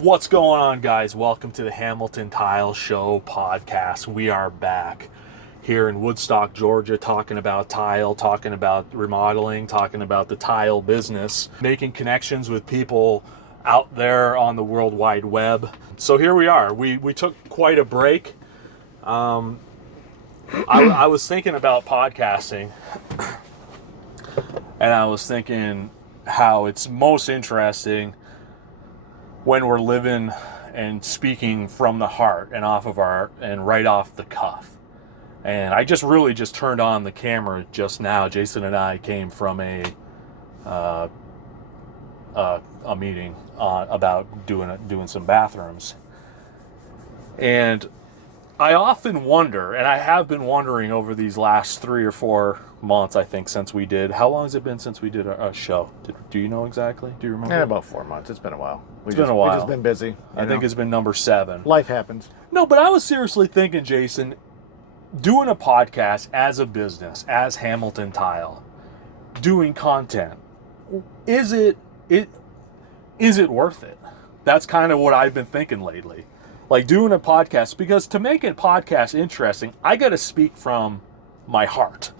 What's going on, guys? Welcome to the Hamilton Tile Show podcast. We are back here in Woodstock, Georgia, talking about tile, talking about remodeling, talking about the tile business, making connections with people out there on the World Wide Web. So here we are. We took quite a break. I was thinking about podcasting, and I was thinking how it's most interesting when we're living and speaking from the heart and right off the cuff. And I just turned on the camera just now. Jason and I came from a meeting about doing some bathrooms. And I often wonder, and I have been wondering over these last 3 or 4 months, I think, since we did. How long has it been since we did a show? Do you know exactly? Do you remember? Yeah, about 4 months. It's been a while. It's been a while. We've just been busy. I think it's been number 7. Life happens. No, but I was seriously thinking, Jason, doing a podcast as a business, as Hamilton Tile, doing content, is it worth it? That's kind of what I've been thinking lately. Like doing a podcast, because to make a podcast interesting, I got to speak from my heart,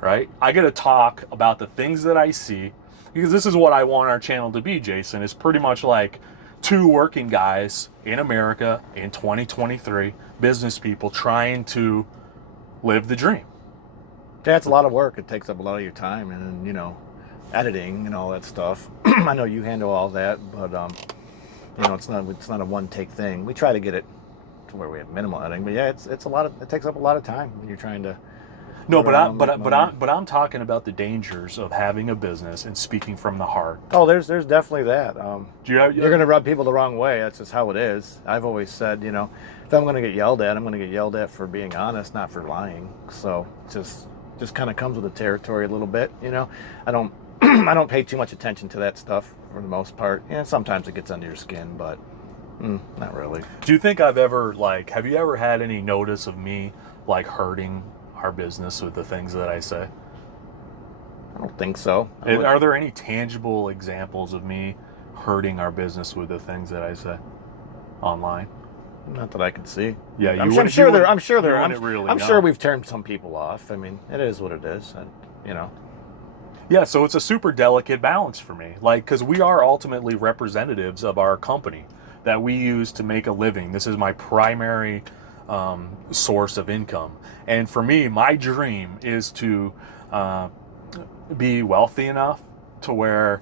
right? I got to talk about the things that I see, because this is what I want our channel to be, Jason. It's pretty much like 2 working guys in America in 2023, business people trying to live the dream. Yeah, it's a lot of work. It takes up a lot of your time, and editing and all that stuff. I know you handle all that, but it's not a one-take thing. We try to get it to where we have minimal editing, but yeah, it takes up a lot of time when you're trying to. No, but I'm talking about the dangers of having a business and speaking from the heart. Oh, there's definitely that. You're going to rub people the wrong way. That's just how it is. I've always said, if I'm going to get yelled at, I'm going to get yelled at for being honest, not for lying. So just kind of comes with the territory a little bit. I don't I don't pay too much attention to that stuff for the most part. Yeah, sometimes it gets under your skin, but not really. Do you think have you ever had any notice of me hurting our business with the things that I say? I don't think so. Are there any tangible examples of me hurting our business with the things that I say online? Not that I can see. Yeah, I'm sure we've turned some people off. I mean, it is what it is, Yeah, so it's a super delicate balance for me, because we are ultimately representatives of our company that we use to make a living. This is my primary source of income. And for me, my dream is to be wealthy enough to where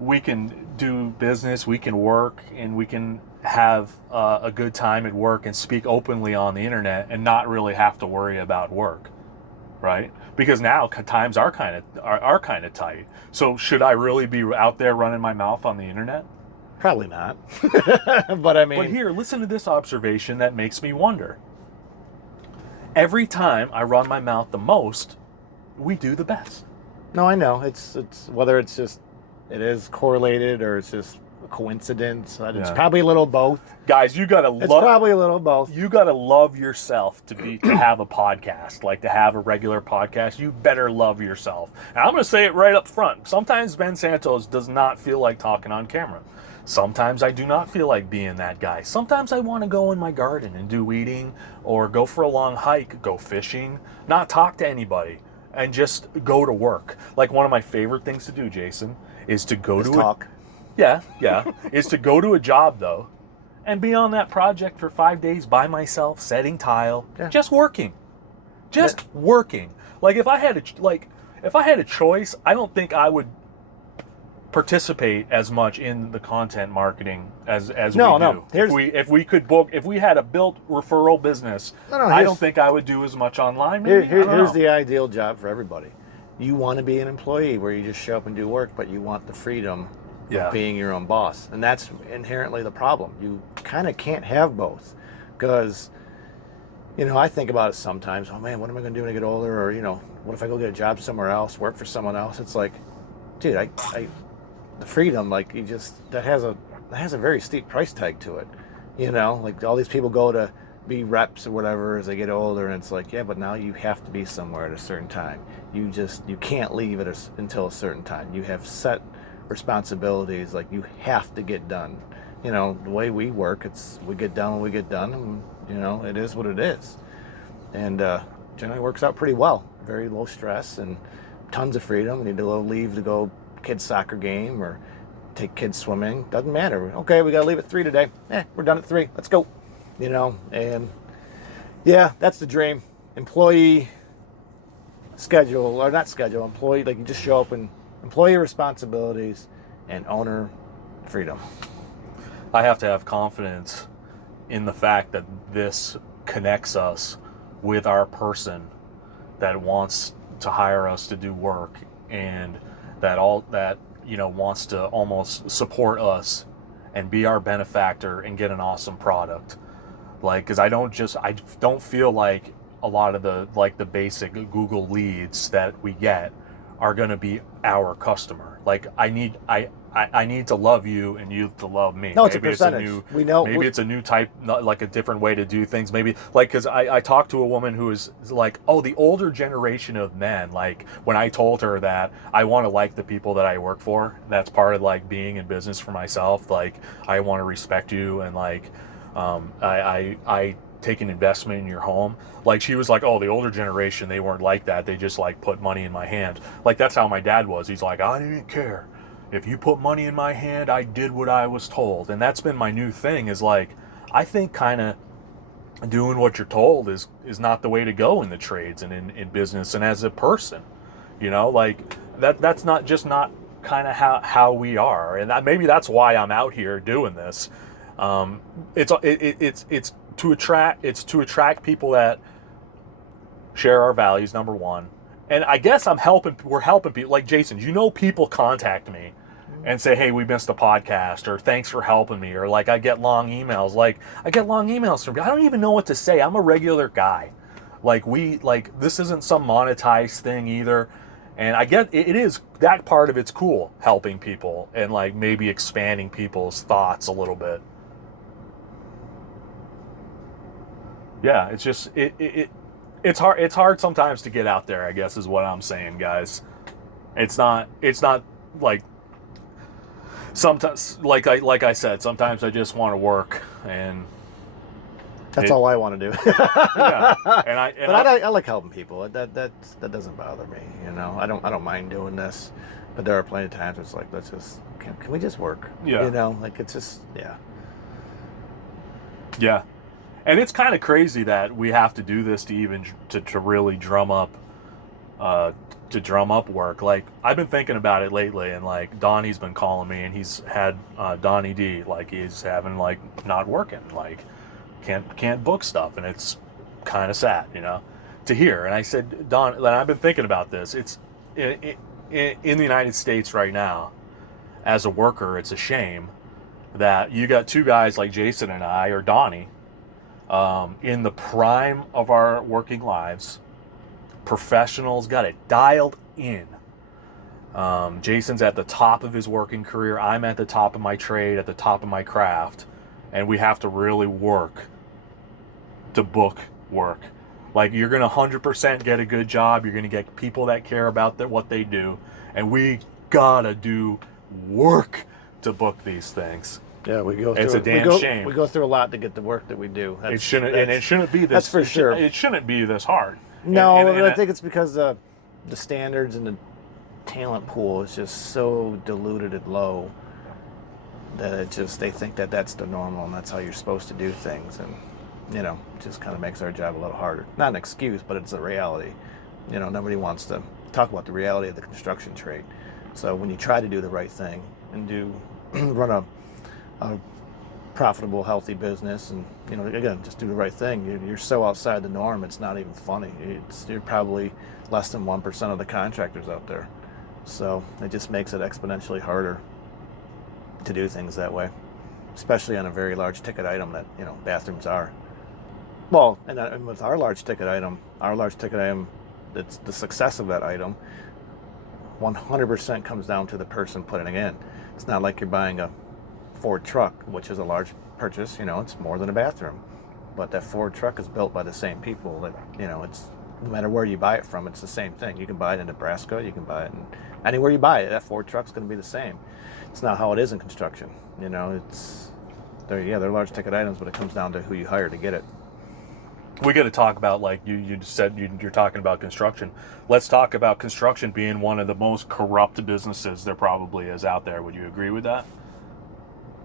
we can do business, we can work, and we can have a good time at work and speak openly on the internet and not really have to worry about work, right? Because now times are kind of tight. So should I really be out there running my mouth on the internet? Probably not. But here, listen to this observation that makes me wonder. Every time I run my mouth the most, we do the best. No, I know. It's whether it is correlated or it's just a coincidence. It's probably a little both. Guys, it's probably a little both. You gotta love yourself to have a podcast, to have a regular podcast. You better love yourself. And I'm gonna say it right up front. Sometimes Ben Santos does not feel like talking on camera. Sometimes I do not feel like being that guy. Sometimes I want to go in my garden and do weeding, or go for a long hike, go fishing, not talk to anybody, and just go to work. One of my favorite things to do, Jason, is to go to talk. Yeah, is to go to a job though, and be on that project for 5 days by myself, setting tile, just working, working. If I had a choice, I don't think I would participate as much in the content marketing as we do. If we had a built referral business, I don't think I would do as much online. Here's the ideal job for everybody. You want to be an employee where you just show up and do work, but you want the freedom of being your own boss. And that's inherently the problem. You kind of can't have both, because I think about it sometimes. Oh man, what am I going to do when I get older? Or what if I go get a job somewhere else, work for someone else? It's like, dude, the freedom, that has a very steep price tag to it. All these people go to be reps or whatever as they get older, and it's like, yeah, but now you have to be somewhere at a certain time. You can't leave until a certain time. You have set responsibilities, you have to get done. the way we work, we get done when we get done, and it is what it is. And generally works out pretty well. Very low stress and tons of freedom. We need to leave to go kids' soccer game or take kids swimming. Doesn't matter. Okay, we got to leave at 3 today. We're done at 3. Let's go. And yeah, that's the dream. Employee schedule, or not schedule, employee, like you just show up and employee responsibilities and owner freedom. I have to have confidence in the fact that this connects us with our person that wants to hire us to do work, and that wants to almost support us and be our benefactor and get an awesome product. Because I don't feel like a lot of the basic Google leads that we get are going to be our customer. I need to love you and you to love me. No, it's maybe a percentage. Maybe it's a new type, like a different way to do things. Maybe because I talked to a woman who is like, oh, the older generation of men. When I told her that I want to like the people that I work for, that's part of being in business for myself. I want to respect you, and I take an investment in your home. She was like, oh, the older generation, they weren't like that. They just put money in my hand. That's how my dad was. He's like, I didn't care. If you put money in my hand, I did what I was told. And that's been my new thing is I think kind of doing what you're told is not the way to go in the trades and in business and as a person. That's not kind of how we are. And maybe that's why I'm out here doing this. It's to attract people that share our values, number one. And I guess we're helping people. Like Jason, people contact me and say, hey, we missed the podcast, or thanks for helping me, or I get long emails. I get long emails from people. I don't even know what to say. I'm a regular guy. This isn't some monetized thing either. And I get it is, that part of it's cool, helping people and maybe expanding people's thoughts a little bit. Yeah, it's just it's hard sometimes to get out there, I guess is what I'm saying, guys. It's not sometimes like I said, sometimes I just want to work, and that's all I want to do. Yeah. I like helping people. That doesn't bother me, I don't mind doing this. But there are plenty of times it's let's just can we just work? Yeah. It's just yeah. Yeah. And it's kind of crazy that we have to do this to even to really drum up work. I've been thinking about it lately, and Donnie's been calling me, and he's had Donnie D, he's having not working, can't book stuff, and it's kind of sad, to hear. And I said, Don, and I've been thinking about this. It's in the United States right now, as a worker, it's a shame that you got two guys like Jason and I, or Donnie, in the prime of our working lives, professionals, got it dialed in. Jason's at the top of his working career. I'm at the top of my trade, at the top of my craft, and we have to really work to book work. You're going to 100% get a good job. You're going to get people that care about what they do, and we gotta do work to book these things. Yeah, we go through. It's a damn shame. We go through a lot to get the work that we do. It shouldn't be this. That's for sure. It shouldn't be this hard. No, and I think it's because the standards and the talent pool is just so diluted and low that they think that that's the normal and that's how you're supposed to do things, and it just kind of makes our job a little harder. Not an excuse, but it's a reality. Nobody wants to talk about the reality of the construction trade. So when you try to do the right thing and run a profitable, healthy business, and again, just do the right thing, you're so outside the norm, it's not even funny. You're probably less than 1% of the contractors out there, so it just makes it exponentially harder to do things that way, especially on a very large ticket item that bathrooms are. Well, and with our large ticket item, it's the success of that item 100% comes down to the person putting it in. It's not like you're buying a Ford truck, which is a large purchase. It's more than a bathroom, but that Ford truck is built by the same people. That it's no matter where you buy it from, it's the same thing. You can buy it in Nebraska, you can buy it anywhere you buy it. That Ford truck's going to be the same. It's not how it is in construction. They're large ticket items, but it comes down to who you hire to get it. We got to talk about, like you just said, you're talking about construction. Let's talk about construction being one of the most corrupt businesses there probably is out there. Would you agree with that?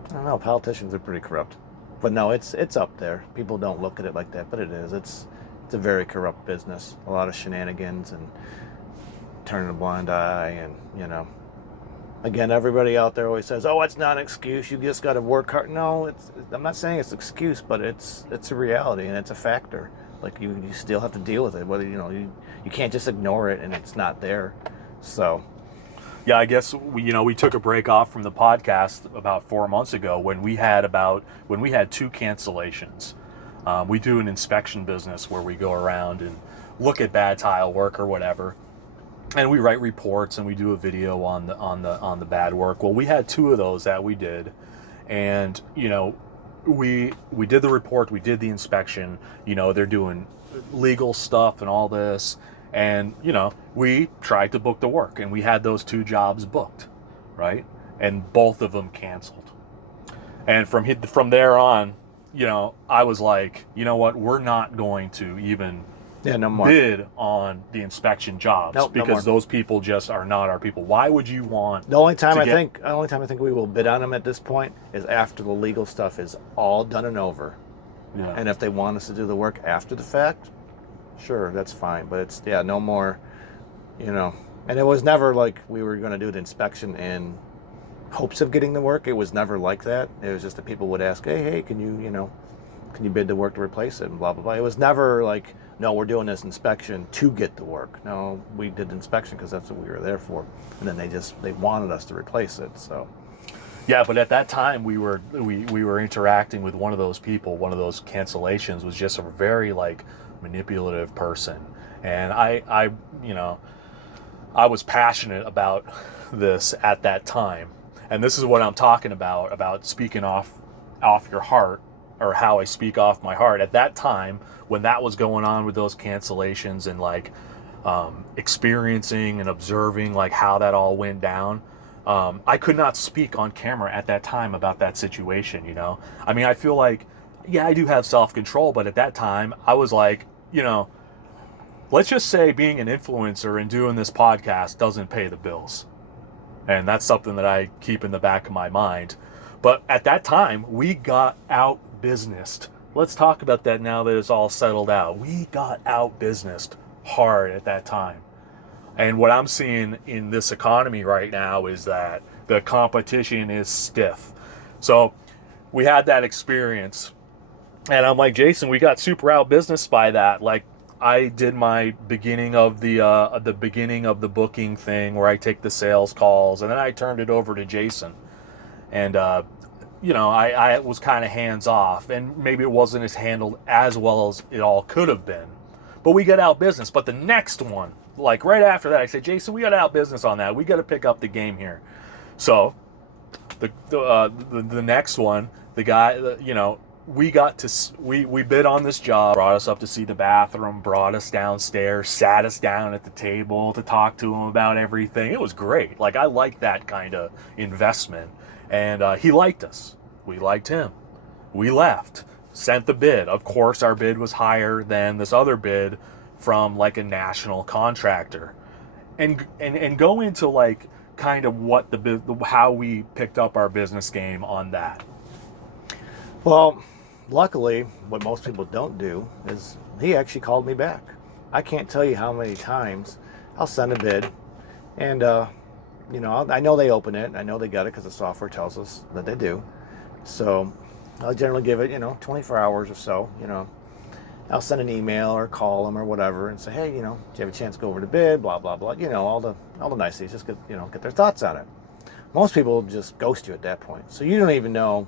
I don't know. Politicians are pretty corrupt, but no, it's up there. People don't look at it like that, but it is. It's a very corrupt business. A lot of shenanigans and turning a blind eye, and again, everybody out there always says, "Oh, it's not an excuse. You just got to work hard." No, I'm not saying it's an excuse, but it's a reality and it's a factor. Like you still have to deal with it. Whether you can't just ignore it and it's not there. So, yeah, I guess we took a break off from the podcast about 4 months ago when we had 2 cancellations. We do an inspection business where we go around and look at bad tile work or whatever. And we write reports and we do a video on the bad work. Well, we had 2 of those that we did, and we did the report, we did the inspection. They're doing legal stuff and all this, and we tried to book the work, and we had those 2 jobs booked, right? And both of them canceled. And from there on, I was like, you know what? We're not going to even no more. bid on the inspection jobs, Nope, because those people just are not our people. Why would you want? The only time I think we will bid on them at this point is after the legal stuff is all done and over. Yeah. And if they want us to do the work after the fact, sure, that's fine. But it's no more. And it was never like we were going to do the inspection in hopes of getting the work. It was never like that. It was just that people would ask, hey, can you bid the work to replace it, and blah blah blah. It was never like, no, we're doing this inspection to get the work. No, we did the inspection because that's what we were there for. And then they wanted us to replace it. So, yeah, but at that time we were interacting with one of those people. One of those cancellations was just a very manipulative person, and I was passionate about this at that time, and this is what I'm talking about speaking off your heart, or how I speak off my heart. At that time, when that was going on with those cancellations and experiencing and observing how that all went down, I could not speak on camera at that time about that situation. I mean, I feel like, yeah, I do have self-control, but at that time I was like, let's just say being an influencer and doing this podcast doesn't pay the bills. And that's something that I keep in the back of my mind. But at that time, we got out-businessed. Let's talk about that now that it's all settled out. We got out-businessed hard at that time. And what I'm seeing in this economy right now is that the competition is stiff. So we had that experience. And I'm like, Jason, we got super out-businessed by that. I did my beginning of the booking thing where I take the sales calls, and then I turned it over to Jason. And I was kind of hands off, and maybe it wasn't as handled as well as it all could have been. But we got out business. But the next one, right after that, I said, Jason, we got out business on that. We got to pick up the game here. So the next one, the guy, we bid on this job, brought us up to see the bathroom, brought us downstairs, sat us down at the table to talk to him about everything. It was great. I like that kind of investment. And he liked us. We liked him. We left, sent the bid. Of course, our bid was higher than this other bid from a national contractor. And go into kind of what how we picked up our business game on that. Well, luckily, what most people don't do is he actually called me back. I can't tell you how many times I'll send a bid, and I know they open it. I know they got it because the software tells us that they do. So I'll generally give it, 24 hours or so. I'll send an email or call them or whatever and say, hey, do you have a chance to go over the bid? Blah blah blah. All the niceties. Just get their thoughts on it. Most people just ghost you at that point, so you don't even know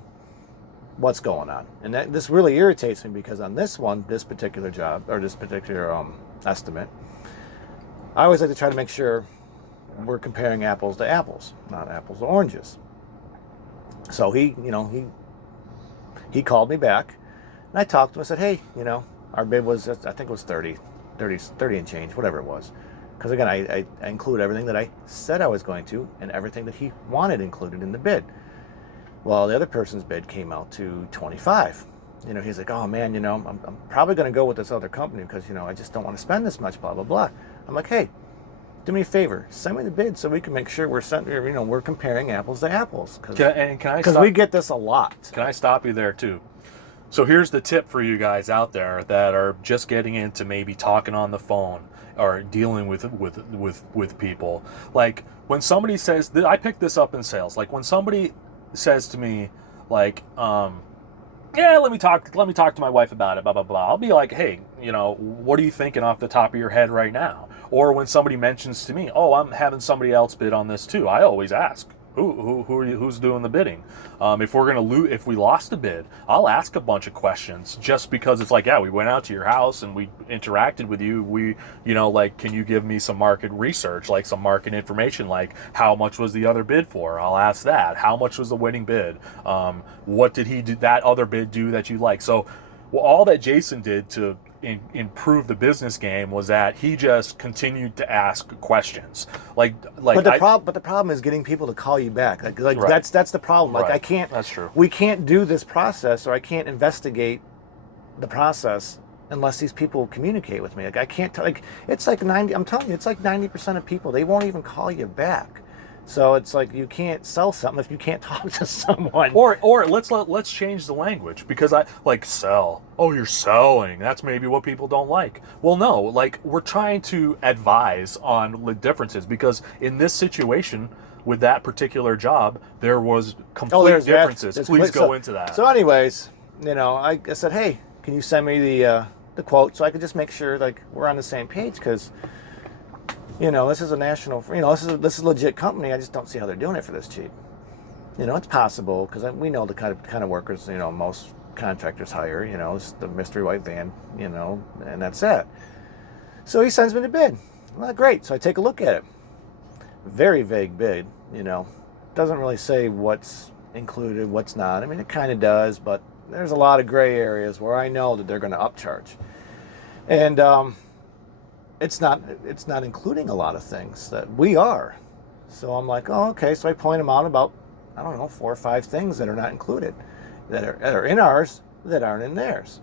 what's going on. And this really irritates me because on this particular job or this particular estimate, I always like to try to make sure we're comparing apples to apples, not apples to oranges. So he called me back, and I talked to him. I said, hey, our bid was, I think it was 30 and change, whatever it was. Because again, I include everything that I said I was going to and everything that he wanted included in the bid. Well, the other person's bid came out to 25. He's like, oh man, I'm probably going to go with this other company because, I just don't want to spend this much, blah, blah, blah. I'm like, hey, do me a favor, send me the bid so we can make sure we're comparing apples to apples. Because we get this a lot. Can I stop you there too? So here's the tip for you guys out there that are just getting into maybe talking on the phone or dealing with people. Like when somebody says, I picked this up in sales. Like when somebody says to me, like, yeah, let me talk to my wife about it, blah, blah, blah. I'll be like, hey, what are you thinking off the top of your head right now? Or when somebody mentions to me, oh, I'm having somebody else bid on this too, I always ask, who's doing the bidding? If we lost a bid, I'll ask a bunch of questions just because it's like, yeah, we went out to your house and we interacted with you. Like, can you give me some market research, like some market information, like how much was the other bid for? I'll ask that. How much was the winning bid? What did that other bid do that you like? So all that Jason did to improve the business game was that he just continued to ask questions. But the problem is getting people to call you back. Like right. That's the problem. Like right. I can't. That's true. We can't do this process, or I can't investigate the process unless these people communicate with me. Like I can't. It's like 90. I'm telling you, it's like 90% of people, they won't even call you back. So it's like you can't sell something if you can't talk to someone. Or let's change the language, because I like sell. Oh, you're selling. That's maybe what people don't like. Well, no, like we're trying to advise on the differences, because in this situation with that particular job, there was complete differences. Please go into that. So anyways, I said, hey, can you send me the quote so I could just make sure like we're on the same page, because this is a national, this is a legit company. I just don't see how they're doing it for this cheap. It's possible because we know the kind of workers, most contractors hire, it's the mystery white van, and that's it. So he sends me the bid. Well, great. So I take a look at it. Very vague bid, doesn't really say what's included, what's not. I mean, it kind of does, but there's a lot of gray areas where I know that they're going to upcharge. And, it's not including a lot of things that we are. So I'm like, oh, okay. So I point them out about, 4 or 5 things that are not included, that are in ours, that aren't in theirs.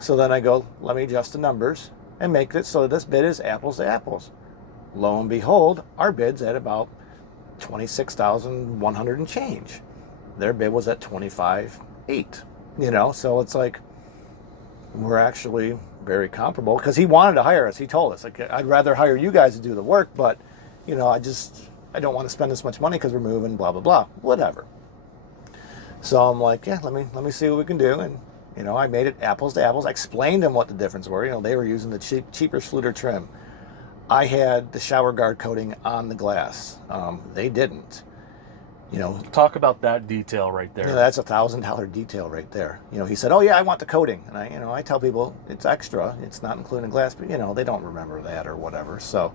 So then I go, let me adjust the numbers and make it so that this bid is apples to apples. Lo and behold, our bid's at about $26,100 and change. Their bid was at $25,800. So it's like we're actually very comparable, because he wanted to hire us. He told us, like, I'd rather hire you guys to do the work, but I don't want to spend this much money because we're moving, blah blah blah, whatever. So I'm like, yeah, let me see what we can do. And I made it apples to apples. I explained them what the difference were. They were using the cheaper Schluter trim. I had the shower guard coating on the glass. They didn't. Talk about that detail right there. That's $1,000 detail right there. He said, oh yeah, I want the coating. And I tell people it's extra. It's not including glass, but they don't remember that or whatever. So,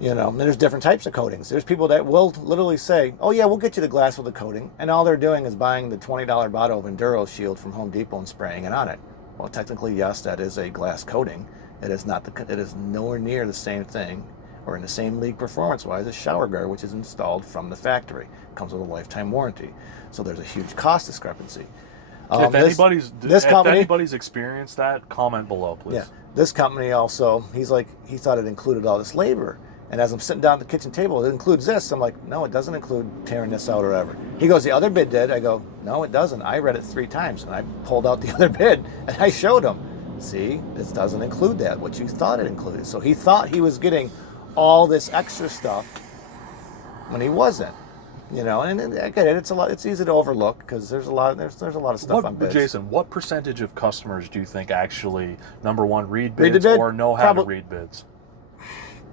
there's different types of coatings. There's people that will literally say, oh yeah, we'll get you the glass with the coating. And all they're doing is buying the $20 bottle of Enduro Shield from Home Depot and spraying it on it. Well, technically, yes, that is a glass coating. It is nowhere near the same thing or in the same league performance-wise as shower guard, which is installed from the factory. It comes with a lifetime warranty. So there's a huge cost discrepancy. If anybody's experienced that, comment below, please. Yeah, this company also, he thought it included all this labor. And as I'm sitting down at the kitchen table, it includes this. I'm like, no, it doesn't include tearing this out or whatever. He goes, the other bid did. I go, no, it doesn't. I read it 3 times, and I pulled out the other bid, and I showed him. See, this doesn't include that, what you thought it included. So he thought he was getting all this extra stuff when he wasn't. And I get it. It's easy to overlook because there's a lot of stuff on bids. Jason, what percentage of customers do you think actually, number one, read bids or know how to read bids?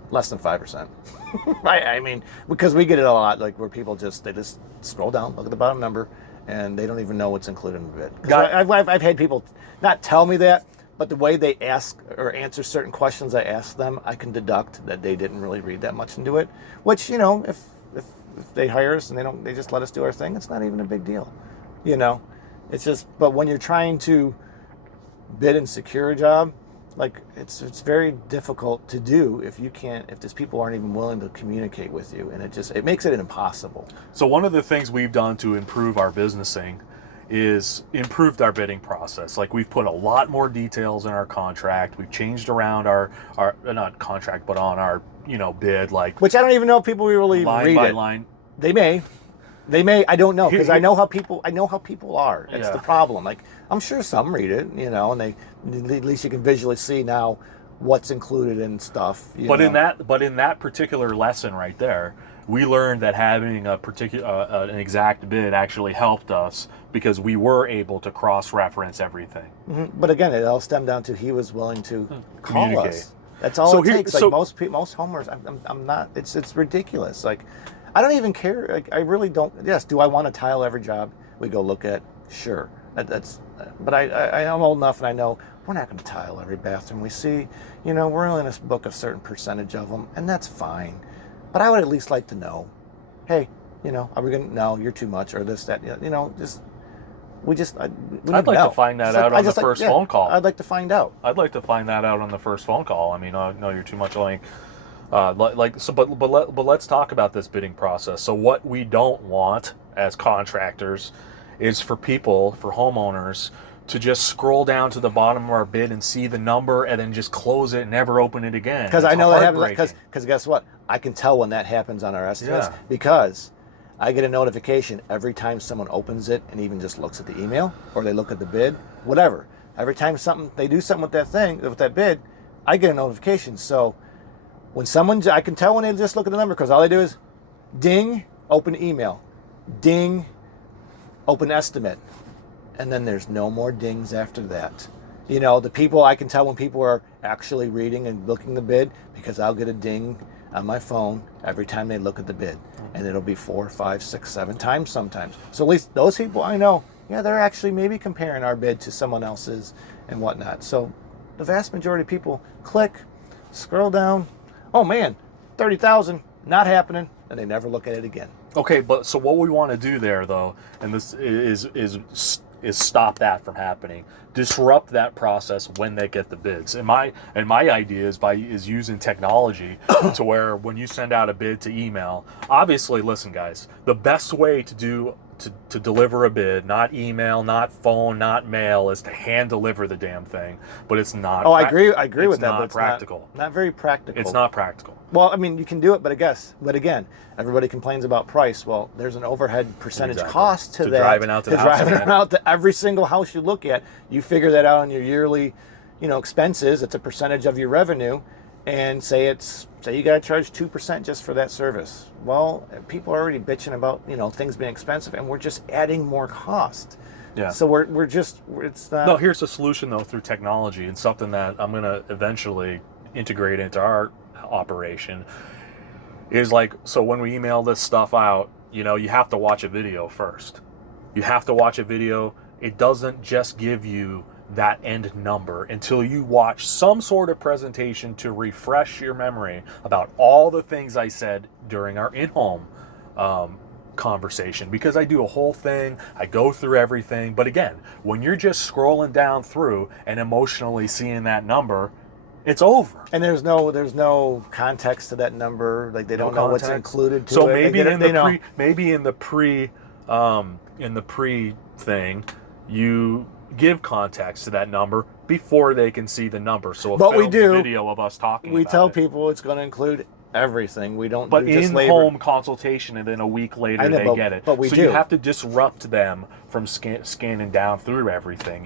Less than 5%. I mean, because we get it a lot, like where people just scroll down, look at the bottom number, and they don't even know what's included in the bid. I've had people not tell me that, but the way they ask or answer certain questions I ask them, I can deduct that they didn't really read that much into it. Which, if they hire us and they just let us do our thing, it's not even a big deal. It's just, but when you're trying to bid and secure a job, Like it's very difficult to do if these people aren't even willing to communicate with you, and it makes it impossible. So one of the things we've done to improve our businessing is improved our bidding process. Like we've put a lot more details in our contract. We've changed around our not contract, but on our bid, like which I don't even know if people really line read by it. line. They may. I don't know, because I know how people are. It's the problem. Like I'm sure some read it, and they at least you can visually see now what's included and stuff. But in that particular lesson right there, we learned that having a particular an exact bid actually helped us because we were able to cross-reference everything. Mm-hmm. But again, it all stemmed down to he was willing to call us. That's all it takes. Like most homeowners, I'm not. It's ridiculous. Like I don't even care. Like I really don't. Yes, do I want to tile every job we go look at? Sure. But I am old enough and I know we're not going to tile every bathroom we see. We're only going to book a certain percentage of them, and that's fine. But I would at least like to know, hey, are we going to, no, you're too much, or this, that, I'd like to find that out on the first phone call. I'd like to find out. I'd like to find that out on the first phone call. I mean, no, you're too much but let's talk about this bidding process. So what we don't want as contractors is for homeowners to just scroll down to the bottom of our bid and see the number and then just close it and never open it again. Because I know that happens. Because guess what? I can tell when that happens on our estimates because I get a notification every time someone opens it and even just looks at the email or they look at the bid, whatever. Every time they do something with that bid, I get a notification. So when I can tell when they just look at the number because all they do is ding, open email, ding, open estimate. And then there's no more dings after that. The people, I can tell when people are actually reading and looking the bid because I'll get a ding on my phone every time they look at the bid. And it'll be 4, 5, 6, 7 times sometimes. So at least those people I know, they're actually maybe comparing our bid to someone else's and whatnot. So the vast majority of people click, scroll down, oh man, 30,000, not happening, and they never look at it again. Okay, but so what we want to do there though, and this is stop that from happening. Disrupt that process when they get the bids. And my idea is using technology to where when you send out a bid to email, obviously, listen guys, the best way to deliver a bid, not email, not phone, not mail, is to hand deliver the damn thing. But it's not. Oh, I agree with that. But it's not practical. Not very practical. It's not practical. Well, I mean, you can do it, but again, everybody complains about price. Well, there's an overhead percentage cost to that. Driving out to the house. Driving out to every single house you look at. You figure that out on your yearly, expenses. It's a percentage of your revenue, and say you got to charge 2% just for that service. Well, people are already bitching about things being expensive, and we're just adding more cost. Yeah. So it's not. No, here's a solution though through technology, and something that I'm going to eventually integrate into our operation is so when we email this stuff out, you have to watch a video first. You have to watch a video. It doesn't just give you that end number until you watch some sort of presentation to refresh your memory about all the things I said during our in-home conversation, because I do a whole thing, I go through everything. But again, when you're just scrolling down through and emotionally seeing that number, it's over. And there's no context to that number. Like they don't know what's included to it. So maybe in the pre thing, you give context to that number before they can see the number. So a video of us talking about it. We tell people it's going to include everything. We don't but do just in-home consultation, and then a week later they get it. But you have to disrupt them from scanning down through everything,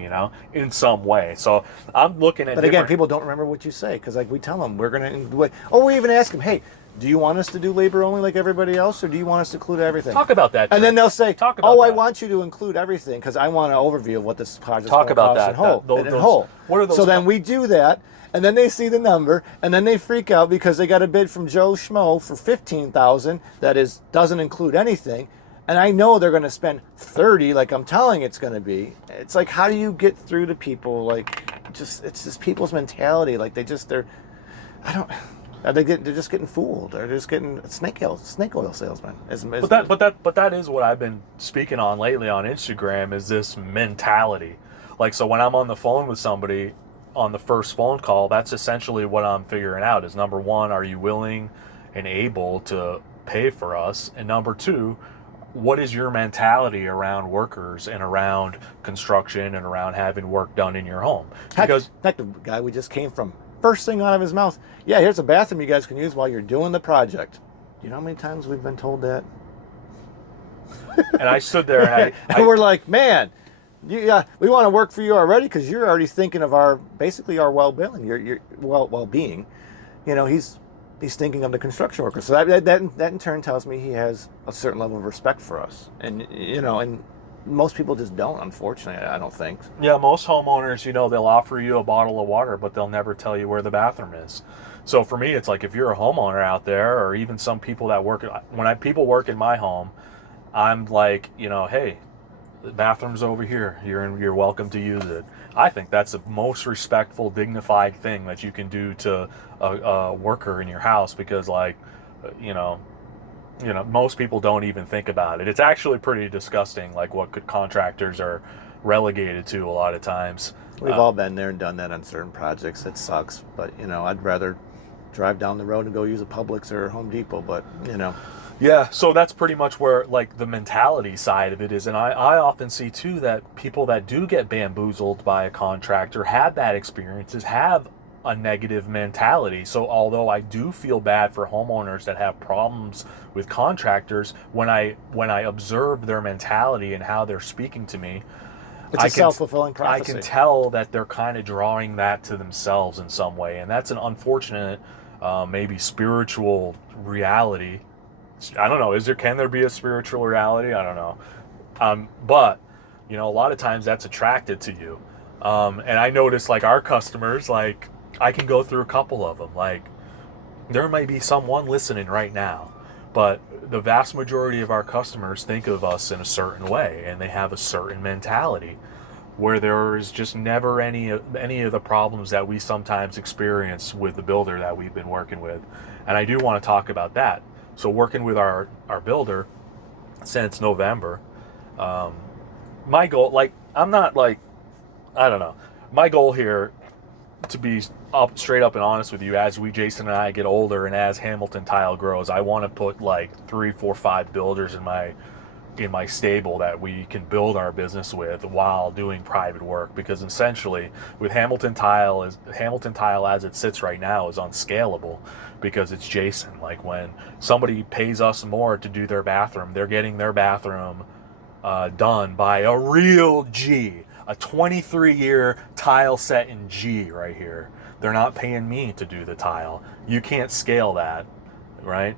in some way. So I'm looking at. But again, people don't remember what you say because we tell them we're going to. Or we even ask them, hey, do you want us to do labor only like everybody else, or do you want us to include everything? Talk about that. And then they'll say, I want you to include everything because I want an overview of what this project is going to cost in whole. What are those? So then we do that, and then they see the number, and then they freak out because they got a bid from Joe Schmo for $15,000 that doesn't include anything, and I know they're going to spend $30,000 like I'm telling it's going to be. It's like, how do you get through to people? It's just people's mentality. They're just getting fooled. They're just getting snake oil salesmen. But that is what I've been speaking on lately on Instagram, is this mentality. So when I'm on the phone with somebody on the first phone call, that's essentially what I'm figuring out is, number one, are you willing and able to pay for us? And number two, what is your mentality around workers and around construction and around having work done in your home? Because heck, the guy we just came from, first thing out of his mouth, yeah, here's a bathroom you guys can use while you're doing the project. You know how many times we've been told that? And I stood there and and we're like, man, we want to work for you already because you're already thinking of our well-being, your well-being. You know, he's thinking of the construction worker. So that in turn tells me he has a certain level of respect for us. And, you know, and most people just don't, unfortunately, I don't think. Yeah, most homeowners, you know, they'll offer you a bottle of water, but they'll never tell you where the bathroom is. So for me, it's like if you're a homeowner out there, or even some people that work, people work in my home, I'm like, you know, hey, the bathroom's over here. You're welcome to use it. I think that's the most respectful, dignified thing that you can do to a worker in your house, because, like, you know, most people don't even think about it. It's actually pretty disgusting, like what contractors are relegated to a lot of times. We've all been there and done that on certain projects. It sucks, but, you know, I'd rather drive down the road and go use a Publix or Home Depot, but, you know. Yeah, so that's pretty much where, like, the mentality side of it is. And I often see, too, that people that do get bamboozled by a contractor, have bad experiences, have a negative mentality. So although I do feel bad for homeowners that have problems with contractors, when I observe their mentality and how they're speaking to me, it's a self-fulfilling prophecy. I can tell that they're kind of drawing that to themselves in some way. And that's an unfortunate, maybe spiritual reality. I don't know. Can there be a spiritual reality? I don't know. But, you know, a lot of times that's attracted to you. And I notice, like, our customers, like, I can go through a couple of them. Like, there might be someone listening right now, but the vast majority of our customers think of us in a certain way, and they have a certain mentality where there is just never any of the problems that we sometimes experience with the builder that we've been working with. And I do want to talk about that. So working with our builder since November, my goal, like, I'm not like, I don't know. My goal here, to be straight up and honest with you, as Jason and I get older and as Hamilton Tile grows, I want to put like 3, 4, 5 builders in my stable that we can build our business with while doing private work. Because essentially with Hamilton Tile as it sits right now is unscalable, because it's Jason. Like, when somebody pays us more to do their bathroom, they're getting their bathroom done by a real G, a 23-year tile set in G right here. They're not paying me to do the tile. You can't scale that, right?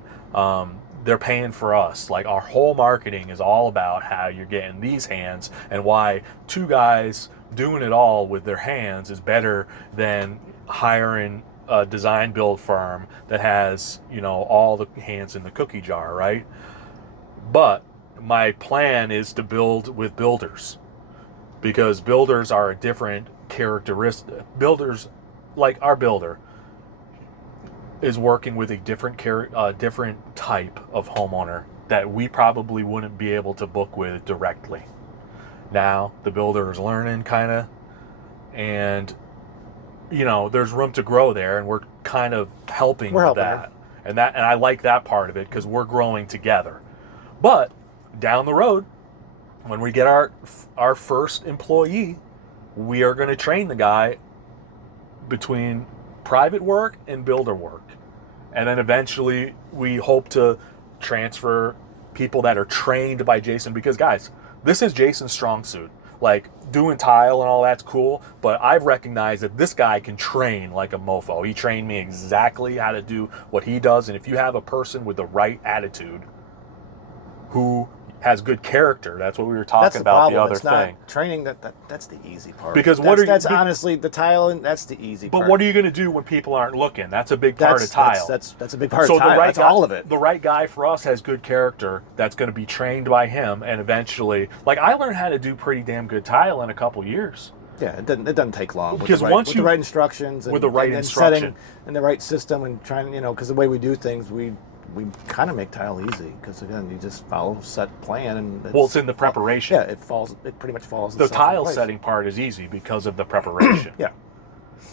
They're paying for us. Like, our whole marketing is all about how you're getting these hands, and why 2 guys doing it all with their hands is better than hiring a design build firm that has, you know, all the hands in the cookie jar, right? But my plan is to build with builders, because builders are a different characteristic. Builders, like our builder, is working with a different type of homeowner that we probably wouldn't be able to book with directly. Now the builder is learning, kind of, and, you know, there's room to grow there, and we're kind of helping with that. And I like that part of it, because we're growing together. But down the road, when we get our first employee, we are going to train the guy between private work and builder work. And then eventually we hope to transfer people that are trained by Jason, because, guys, this is Jason's strong suit. Like, doing tile and all that's cool, but I've recognized that this guy can train like a mofo. He trained me exactly how to do what he does. And if you have a person with the right attitude who has good character, that's what we were talking about the other thing. Training, that's the easy part. Because that's honestly the tile, and that's the easy part. But what are you going to do when people aren't looking? That's a big part of tile. That's a big part of tile. That's all of it. The right guy for us has good character that's going to be trained by him, and eventually, like, I learned how to do pretty damn good tile in a couple years. Yeah, it doesn't take long. Because with the right instructions, and, with the right and instruction, setting and the right system, and trying, you know, because the way we do things, we kind of make tile easy, because, again, you just follow a set plan, and it's in the preparation. Yeah, it pretty much falls. The tile setting part is easy because of the preparation. Yeah.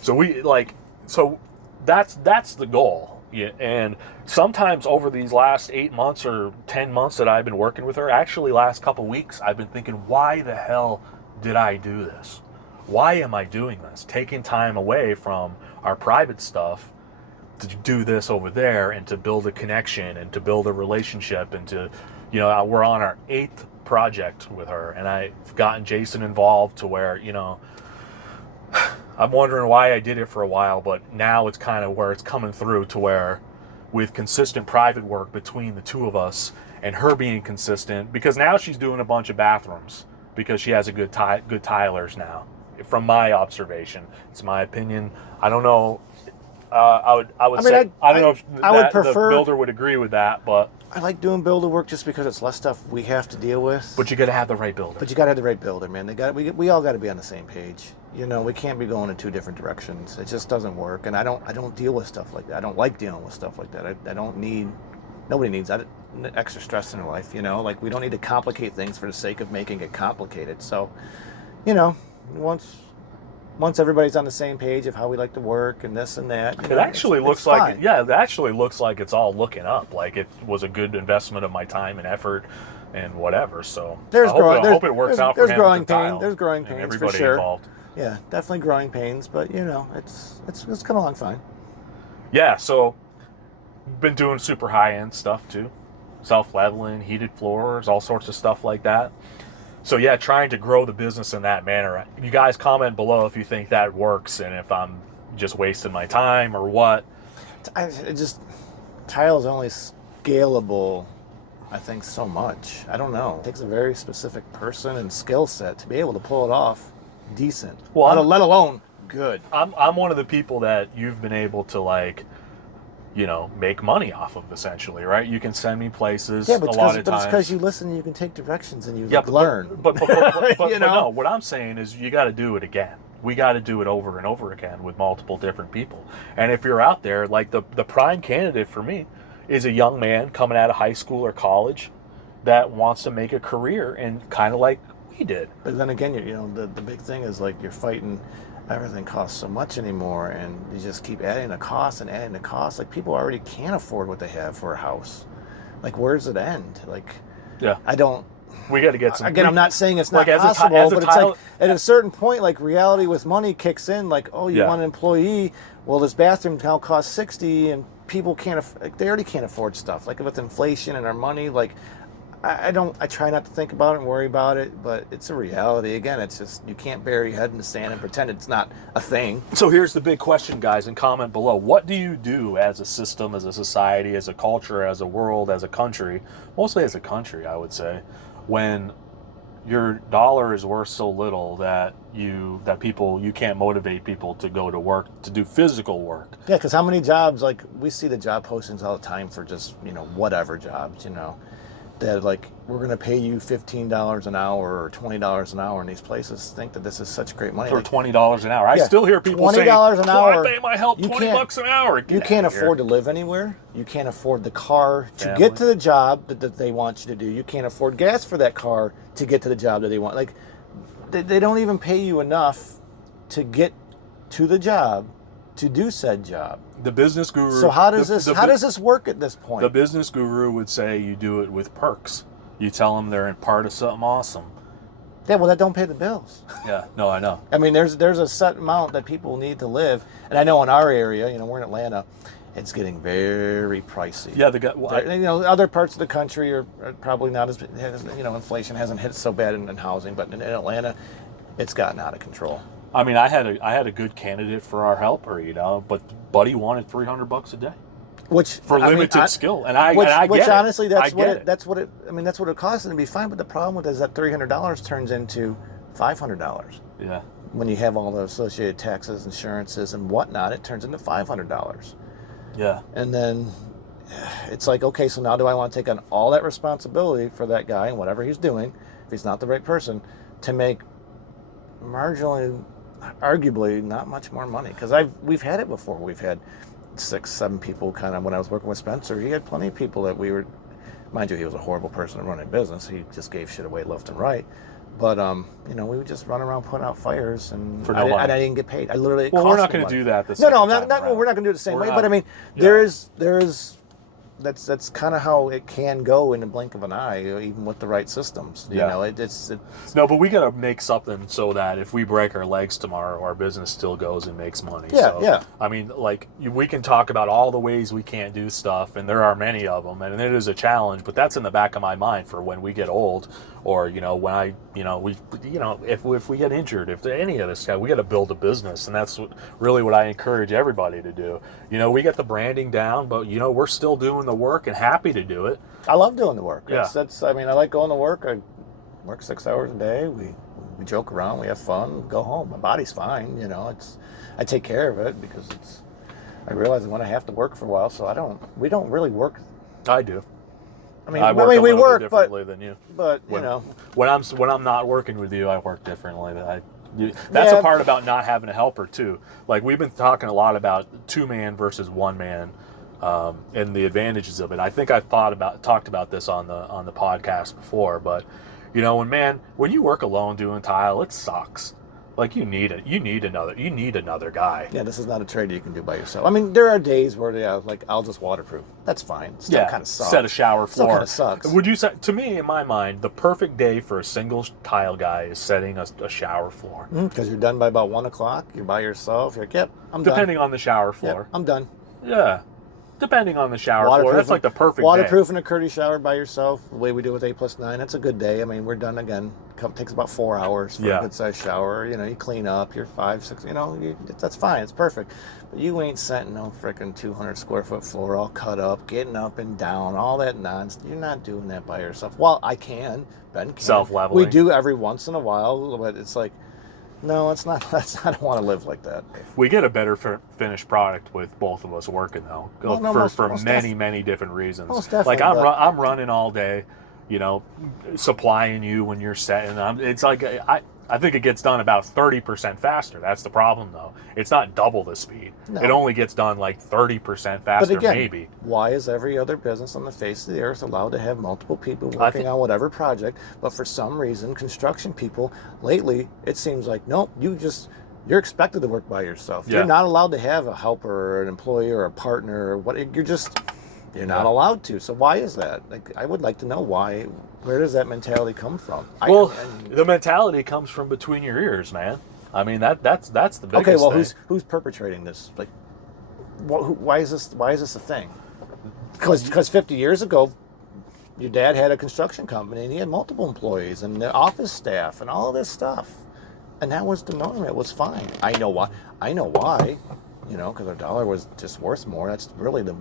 So that's the goal. Yeah, and sometimes over these last 8 months or 10 months that I've been working with her, actually last couple weeks, I've been thinking, why the hell did I do this? Why am I doing this? Taking time away from our private stuff to do this over there and to build a connection and to build a relationship and to, we're on our 8th project with her, and I've gotten Jason involved to where, I'm wondering why I did it for a while, but now it's kind of where it's coming through to where with consistent private work between the two of us and her being consistent, because now she's doing a bunch of bathrooms because she has a good tilers now. From my observation, it's my opinion. I don't know. I would say I don't know if I would prefer the builder would agree with that, but I like doing builder work just because it's less stuff we have to deal with. But you got to have the right builder. But you got to have the right builder, man. We all got to be on the same page. We can't be going in two different directions. It just doesn't work. And I don't deal with stuff like that. I don't like dealing with stuff like that. I don't need. Nobody needs that extra stress in their life. Like we don't need to complicate things for the sake of making it complicated. So, once everybody's on the same page of how we like to work and this and that, it actually looks like it's all looking up. Like it was a good investment of my time and effort and whatever. So I hope it works out for him. There's growing pains. There's growing pains everybody for sure. Involved. Yeah, definitely growing pains, but it's come along fine. Yeah, so been doing super high end stuff too, self-leveling, heated floors, all sorts of stuff like that. So yeah, trying to grow the business in that manner. You guys comment below if you think that works and if I'm just wasting my time or what. Tile's only scalable, I think, so much. I don't know. It takes a very specific person and skill set to be able to pull it off decent. Well, let alone good. I'm one of the people that you've been able to make money off of, essentially, right? You can send me places a lot of times. But it's because you listen, you can take directions, and you learn. But no, what I'm saying is you got to do it again. We got to do it over and over again with multiple different people. And if you're out there, like the prime candidate for me is a young man coming out of high school or college that wants to make a career, and kind of like we did. But then again, the big thing is like you're fighting. Everything costs so much anymore, and you just keep adding the cost and adding the cost. Like people already can't afford what they have for a house. Like where's it end? Like, yeah, I don't. We got to get some. Again, I'm not saying it's not possible, but it's like at a certain point, like reality with money kicks in. Like, oh, you want an employee? Well, this bathroom now costs $60, and people can't. They already can't afford stuff. Like with inflation and our money, like. I try not to think about it and worry about it, but it's a reality. Again, it's just, you can't bury your head in the sand and pretend it's not a thing. So here's the big question, guys, and comment below. What do you do as a system, as a society, as a culture, as a world, as a country, mostly as a country, I would say, when your dollar is worth so little that you can't motivate people to go to work, to do physical work? Yeah, because how many jobs, like we see the job postings all the time for just, whatever jobs, that like we're going to pay you $15 an hour or $20 an hour, and these places think that this is such great money. For $20 an hour. I still hear people saying, $20 an hour. I pay my help $20 an hour. You can't afford to live anywhere. You can't afford the car to get to the job that they want you to do. You can't afford gas for that car to get to the job that they want. Like they don't even pay you enough to get to the job to do said job. The business guru. So how does this work at this point? The business guru would say you do it with perks. You tell them they're in part of something awesome. Yeah, well, that don't pay the bills. Yeah, no, I know. I mean, there's a set amount that people need to live, and I know in our area, we're in Atlanta, it's getting very pricey. Yeah, other parts of the country are probably not as, inflation hasn't hit so bad in housing, but in Atlanta, it's gotten out of control. I mean, I had a good candidate for our helper, but Buddy wanted $300 a day, limited skill, and I get it. Honestly, that's what it costs them to be fine. But the problem with it is that $300 turns into $500. Yeah. When you have all the associated taxes, insurances, and whatnot, it turns into $500. Yeah. And then it's like, okay, so now do I want to take on all that responsibility for that guy and whatever he's doing, if he's not the right person, to make marginally, arguably, not much more money? Because we've had it before. We've had 6-7 people kind of, when I was working with Spencer, he had plenty of people that we were, mind you, he was a horrible person to run a business. He just gave shit away left and right. But we would just run around putting out fires, and For no money. I didn't get paid. I literally Well, we're not going going to do that. No, we're not going to do it the same way. But I mean, there is that's kind of how it can go in the blink of an eye, even with the right systems. You know, it's no, but we got to make something so that if we break our legs tomorrow, our business still goes and makes money. Yeah. I mean, like, we can talk about all the ways we can't do stuff, and there are many of them, and it is a challenge. But that's in the back of my mind for when we get old, or when I, if we get injured, if any of this guy, we got to build a business, and that's really what I encourage everybody to do. We get the branding down, but we're still doing the work and happy to do it. I love doing the work. Yeah. I mean, I like going to work. I work 6 hours a day. We joke around. We have fun. Go home. My body's fine. I take care of it because I realize when I have to work for a while. So we don't really work. I do. I mean, we work differently than you. But when I'm not working with you, I work differently. That's a part about not having a helper too. Like, we've been talking a lot about 2-man versus 1-man. And the advantages of it. I think I've talked about this on the podcast before, but when you work alone doing tile, it sucks. Like, you need another guy. Yeah, this is not a trade you can do by yourself. I mean, there are days where I'll just waterproof. That's fine. Still kind of sucks. Set a shower floor. Still kind of sucks. Would you say, to me, in my mind, the perfect day for a single tile guy is setting a shower floor? Because you're done by about 1 o'clock. You're by yourself. You're like, yep, I'm done. Depending on the shower floor. Yep, I'm done. Yeah. Depending on the shower floor, that's like the perfect waterproof day. In a Curdy shower by yourself, the way we do with 8+9, that's a good day. I mean, we're done again. It takes about 4 hours for a good-sized shower. You clean up, you're 5, 6, that's fine, it's perfect. But you ain't setting no frickin' 200-square-foot floor all cut up, getting up and down, all that nonsense. You're not doing that by yourself. Well, I can. Ben can. Self-leveling. We do every once in a while, but it's like, no, it's not. I don't want to live like that. We get a better finished product with both of us working, though, for many different reasons. Most like, I'm running all day, supplying you when you're setting. It's like I think it gets done about 30% faster. That's the problem, though. It's not double the speed. No. It only gets done like 30% faster, but again, maybe. Why is every other business on the face of the earth allowed to have multiple people working on whatever project? But for some reason, construction people, lately, it seems like, nope, you're expected to work by yourself. Yeah. You're not allowed to have a helper or an employee or a partner or what. You're not allowed to. So why is that? Like, I would like to know why. Where does that mentality come from? The mentality comes from between your ears, man. I mean, that's the biggest thing. Okay, well, who's perpetrating this? Like, why is this a thing? Because 50 years ago, your dad had a construction company and he had multiple employees and the office staff and all of this stuff, and that was the norm. It was fine. I know why. Because our dollar was just worth more. That's really the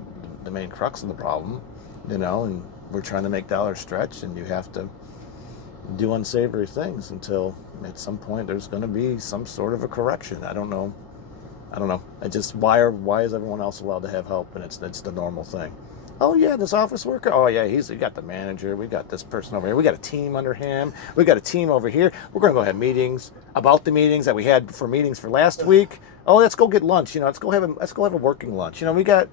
main crux of the problem. And we're trying to make dollars stretch, and you have to do unsavory things until at some point there's going to be some sort of a correction. I don't know. I just why is everyone else allowed to have help and it's the normal thing? Oh yeah, this office worker. Oh yeah, we got the manager. We got this person over here. We got a team under him. We got a team over here. We're going to go have meetings about the meetings that we had for meetings for last week. Oh, let's go get lunch. Let's go have a working lunch. We got.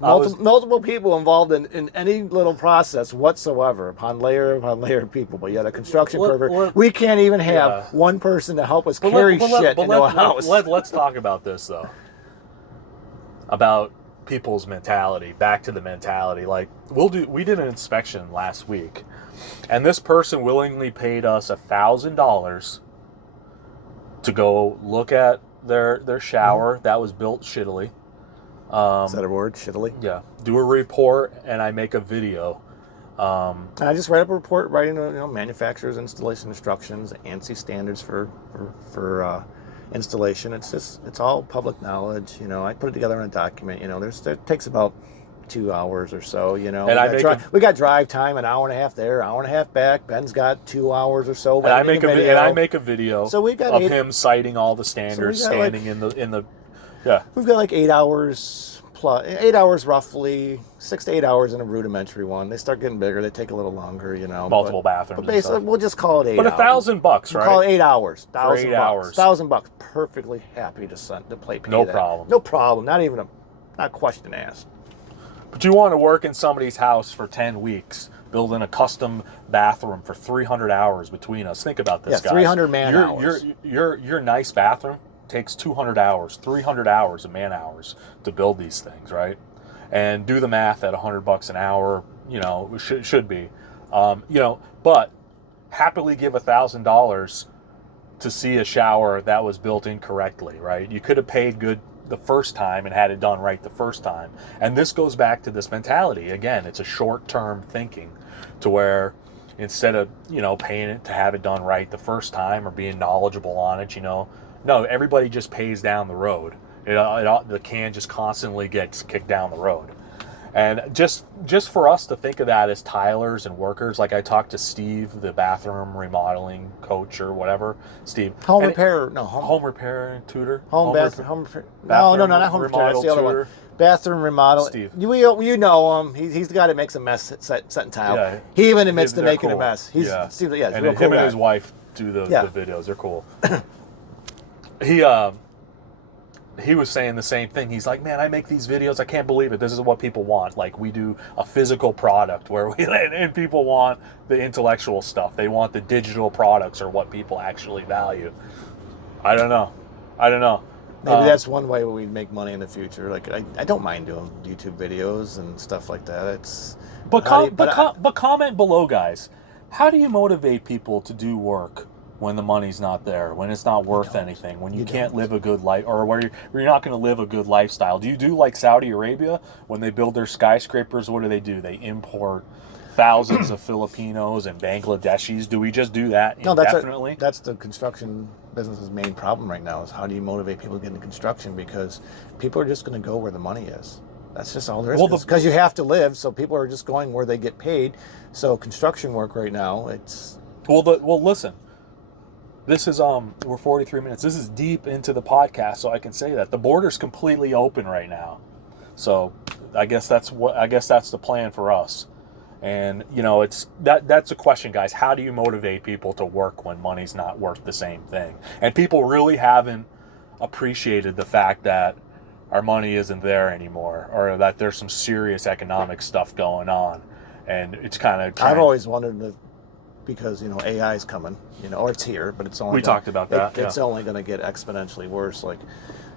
Multiple people involved in any little process whatsoever, upon layer of people. But yet a construction pervert, we can't even have one person to help us carry shit into a house. Let's talk about this, though. About people's mentality. Back to the mentality. Like, we did an inspection last week, and this person willingly paid us $1,000 to go look at their shower that was built shittily. Is that a word? Shittily? Yeah. Do a report, and I make a video. And I just write up a report, writing manufacturer's installation instructions, ANSI standards for installation. It's all public knowledge. I put it together in a document. It takes about 2 hours or so. And we got drive time, an hour and a half there, hour and a half back. Ben's got 2 hours or so. And I make a video. So we've got of him citing all the standards, standing in the. Yeah. We've got like 8 hours plus, 8 hours roughly, 6 to 8 hours in a rudimentary one. They start getting bigger. They take a little longer, Multiple bathrooms. But basically, we'll just call it 8 hours. But $1,000, right? We'll call it 8 hours. For 8 hours. $1,000. Perfectly happy to pay No that. problem. No problem. Not even not question asked. But you want to work in somebody's house for 10 weeks building a custom bathroom for 300 hours between us. Think about this, guys. 300 hours. Your nice bathroom takes 200 hours, 300 hours of man hours to build these things, right? And do the math at $100 an hour, should be, but happily give $1,000 to see a shower that was built incorrectly, right? You could have paid good the first time and had it done right the first time. And this goes back to this mentality. Again, it's a short-term thinking to where instead of, paying it to have it done right the first time or being knowledgeable on it, no, everybody just pays down the road. The can just constantly gets kicked down the road. And just for us to think of that as tilers and workers, like I talked to Steve, the bathroom remodeling coach or whatever, Steve. Home repair tutor. Home repair. No, not home repair. That's the other one. Bathroom remodel. Steve. You know him. He's the guy that makes a mess setting tile. Yeah, he even admits to making a mess. Steve, he's and real him cool and guy. his wife do the videos. They're cool. He was saying the same thing. He's like, man, I make these videos. I can't believe it. This is what people want. Like, we do a physical product where and people want the intellectual stuff. They want the digital products or what people actually value. I don't know. Maybe that's one way we make money in the future. Like, I don't mind doing YouTube videos and stuff like that. But comment below, guys. How do you motivate people to do work when the money's not there, when it's not worth anything, when you can't live a good life, or where you're not going to live a good lifestyle? Do you do like Saudi Arabia when they build their skyscrapers? What do? They import thousands of Filipinos and Bangladeshis. Do we just do that indefinitely? That's the construction business's main problem right now, is how do you motivate people to get into construction, because people are just going to go where the money is. That's just all there is. Because you have to live, so people are just going where they get paid. So construction work right now, it's... Well, listen. This is we're 43 minutes. This is deep into the podcast, so I can say that the border's completely open right now. So I guess that's the plan for us. And it's that's a question, guys. How do you motivate people to work when money's not worth the same thing? And people really haven't appreciated the fact that our money isn't there anymore, or that there's some serious economic stuff going on. And it's kind of... I've always wondered because AI is coming, or it's here, but it's only... talked about that. It's only going to get exponentially worse.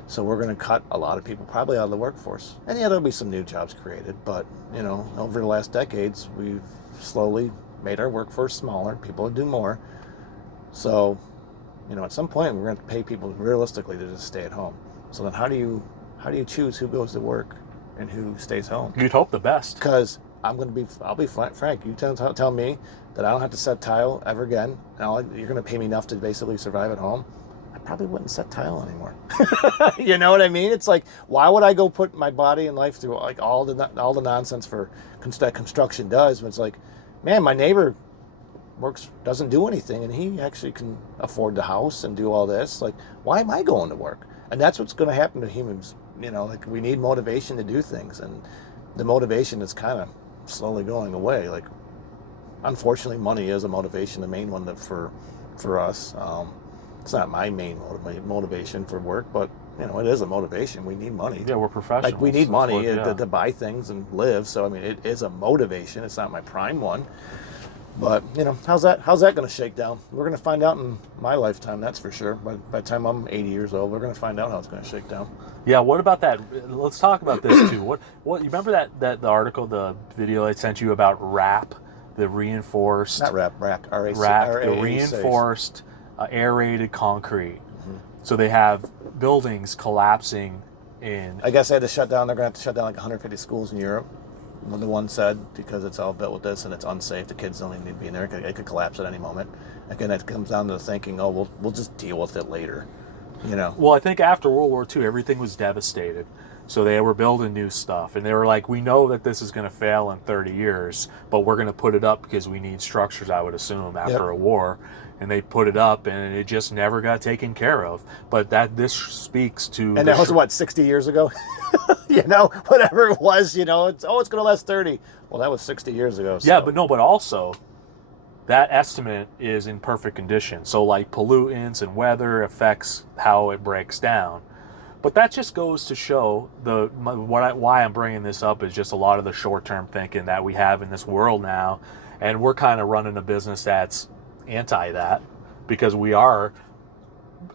So we're going to cut a lot of people probably out of the workforce. And there'll be some new jobs created, but over the last decades, we've slowly made our workforce smaller. People do more. So, at some point, we're going to pay people realistically to just stay at home. So then, how do you choose who goes to work and who stays home? You'd hope the best. Because I'll be frank. You tell me that I don't have to set tile ever again, and you're going to pay me enough to basically survive at home. I probably wouldn't set tile anymore. You know what I mean? It's like, why would I go put my body and life through like all the nonsense that construction does? When it's like, man, my neighbor doesn't do anything, and he actually can afford the house and do all this. Like, why am I going to work? And that's what's going to happen to humans. Like, we need motivation to do things, and the motivation is kind of slowly going away. Like, unfortunately, money is a motivation, the main one for us. It's not my main motivation for work, but it is a motivation. We need money. Yeah, we're professionals. Like, we need money to buy things and live. So I mean, it is a motivation. It's not my prime one, but how's that going to shake down? We're going to find out in my lifetime. That's for sure. By the time I'm 80 years old, we're going to find out how it's going to shake down. Yeah. What about that? Let's talk about this too. What you remember that the article, the video I sent you about RAP, the reinforced, not RAP, RAC, the reinforced aerated concrete. Mm-hmm. So they have buildings collapsing in... I guess they had to shut down. They're going to have to shut down like 150 schools in Europe. The one said, because it's all built with this and it's unsafe, the kids don't even need to be in there. It could collapse at any moment. Again, it comes down to the thinking, we'll just deal with it later. Well, I think after World War II, everything was devastated. So they were building new stuff. And they were like, we know that this is going to fail in 30 years, but we're going to put it up because we need structures, I would assume, after a war. And they put it up, and it just never got taken care of. But this speaks to... And that was, 60 years ago? Whatever it was, it's going to last 30. Well, that was 60 years ago. So. Yeah, but also, that estimate is in perfect condition. So, like, pollutants and weather affects how it breaks down. But that just goes to show why I'm bringing this up is just a lot of the short-term thinking that we have in this world now, and we're kind of running a business that's anti that, because we are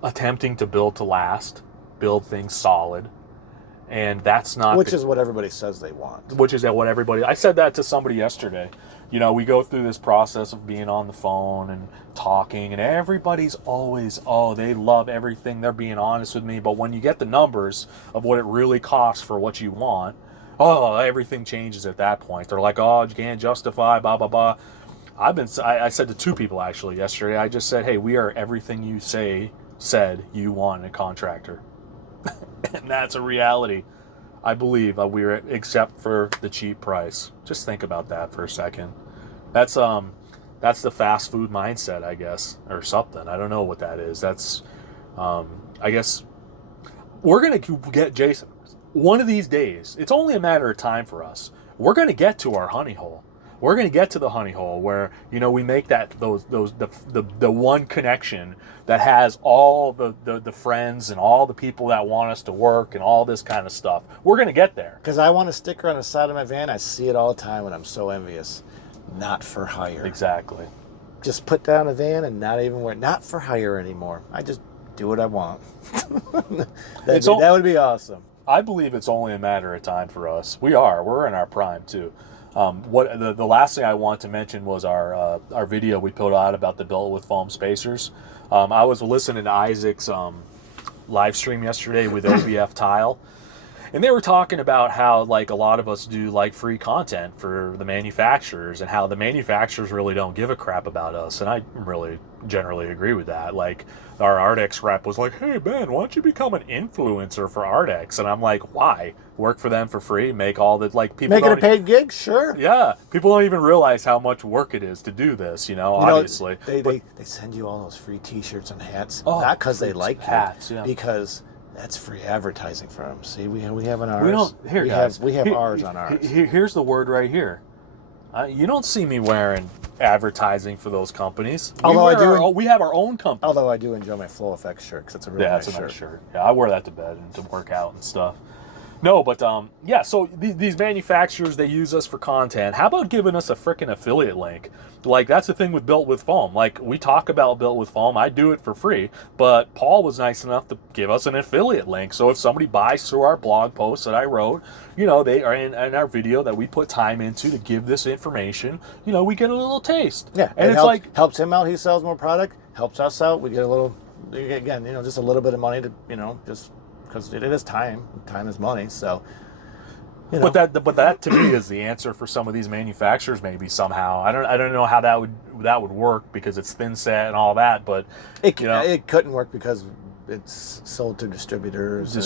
attempting to build to last, build things solid, and that's not which is what everybody says they want. Which is what everybody. I said that to somebody yesterday. You know, we go through this process of being on the phone and talking, and everybody's always, oh, they love everything. They're being honest with me. But when you get the numbers of what it really costs for what you want, oh, everything changes at that point. They're like, oh, you can't justify, blah, blah, blah. I said to two people actually yesterday, I just said, hey, we are everything you said you want in a contractor. And that's a reality. I believe we're, except for the cheap price. Just think about that for a second. That's the fast food mindset, I guess, or something. I don't know what that is. That's, I guess, we're gonna get Jason. One of these days, it's only a matter of time for us. We're gonna get to our honey hole. We're gonna get to the honey hole where, you know, we make that the one connection that has all the friends and all the people that want us to work and all this kind of stuff. We're gonna get there. Because I want a sticker on the side of my van. I see it all the time, and I'm so envious. Not for hire. Exactly. Just put down a van and not even wear. Not for hire anymore. I just do what I want. That would be awesome. I believe it's only a matter of time for us. We're in our prime too. What the last thing I want to mention was our video we put out about the built with foam spacers. I was listening to Isaac's live stream yesterday with OBF Tile, and they were talking about how, like, a lot of us do like free content for the manufacturers, and how the manufacturers really don't give a crap about us. And I really generally agree with that. Like, our Ardex rep was like, hey Ben, why don't you become an influencer for Ardex? And I'm like, why? Work for them for free, make all the, like, people make it a paid gig, sure. Yeah, people don't even realize how much work it is to do this, obviously. They send you all those free t-shirts and hats, not because they like hats, you, because that's free advertising for them. See, we have an ours. We don't, here, guys. We have ours on ours. Here's the word right here. You don't see me wearing advertising for those companies. We have our own company. Although I do enjoy my Flow Effects shirt, because it's a really nice shirt. Nice shirt. Yeah, I wear that to bed and to work out and stuff. No, but so these manufacturers, they use us for content. How about giving us a freaking affiliate link? Like, that's the thing with Built with Foam. Like, we talk about Built with Foam. I do it for free, but Paul was nice enough to give us an affiliate link. So if somebody buys through our blog post that I wrote, they are in our video that we put time into to give this information, we get a little taste. Yeah, and it's helps him out. He sells more product, helps us out. We get a little, again, just a little bit of money to, just because it is time. Time is money. So, But that to me is the answer for some of these manufacturers. Maybe somehow I don't know how that would work, because it's thin set and all that. But it couldn't work because it's sold to distributors.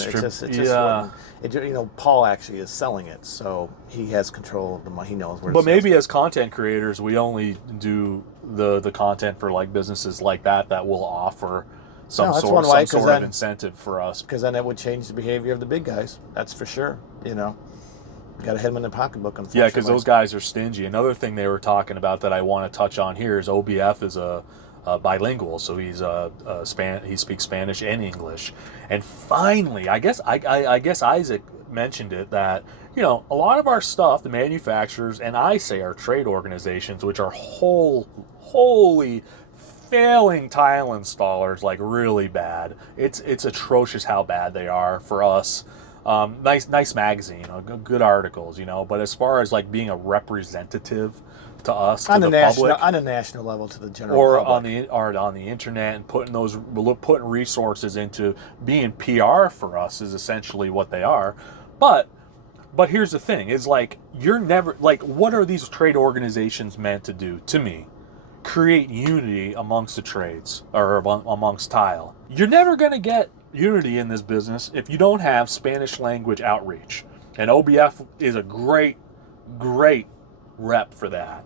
Paul actually is selling it, so he has control of the money. He knows where. But maybe as content creators, we only do the content for, like, businesses like that will offer some sort of incentive for us. Because then it would change the behavior of the big guys. That's for sure. You got to hit them in the pocketbook, unfortunately. Yeah, because those guys are stingy. Another thing they were talking about that I want to touch on here is OBF is a bilingual, so he speaks Spanish and English. And finally, I guess Isaac mentioned it, that a lot of our stuff, the manufacturers, and I say our trade organizations, which are wholly failing tile installers, like, really bad. It's atrocious how bad they are for us. Nice magazine, good articles, but as far as, like, being a representative to us, to the public, on a national level, to the general public, on the internet, and putting resources into being PR for us is essentially what they are. But here's the thing: is, like, you're never, like, what are these trade organizations meant to do? To me, create unity amongst the trades, or amongst tile. You're never going to get unity in this business if you don't have Spanish language outreach. And OBF is a great rep for that.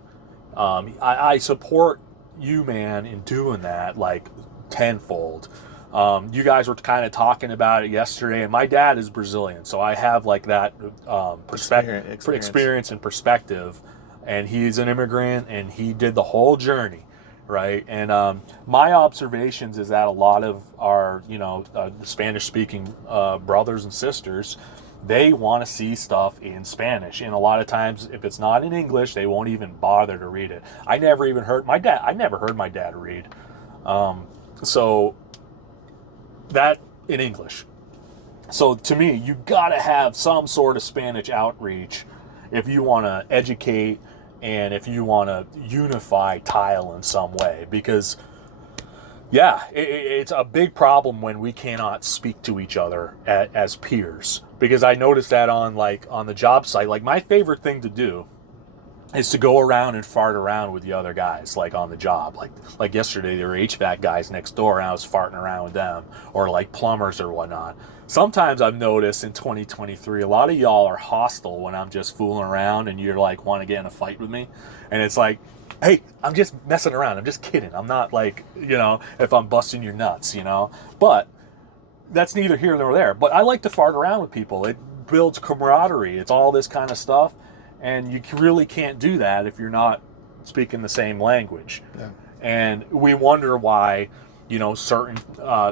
I support you, man, in doing that, like, tenfold. You guys were kind of talking about it yesterday, and my dad is Brazilian, so I have, like, that experience and perspective. And he's an immigrant, and he did the whole journey. right? And my observations is that a lot of our, Spanish-speaking brothers and sisters, they want to see stuff in Spanish, and a lot of times, if it's not in English, they won't even bother to read it. I never heard my dad read, so that in English. So to me, you gotta have some sort of Spanish outreach if you want to educate and if you want to unify tile in some way, because yeah, it's a big problem when we cannot speak to each other as peers. Because I noticed that on the job site, like my favorite thing to do is to go around and fart around with the other guys, like on the job. Like yesterday, there were HVAC guys next door, and I was farting around with them, or like plumbers or whatnot. Sometimes I've noticed in 2023, a lot of y'all are hostile when I'm just fooling around, and you're like, want to get in a fight with me, and it's like, hey, I'm just messing around. I'm just kidding. I'm not like, if I'm busting your nuts, But that's neither here nor there. But I like to fart around with people. It builds camaraderie. It's all this kind of stuff. And you really can't do that if you're not speaking the same language. Yeah. And we wonder why, certain,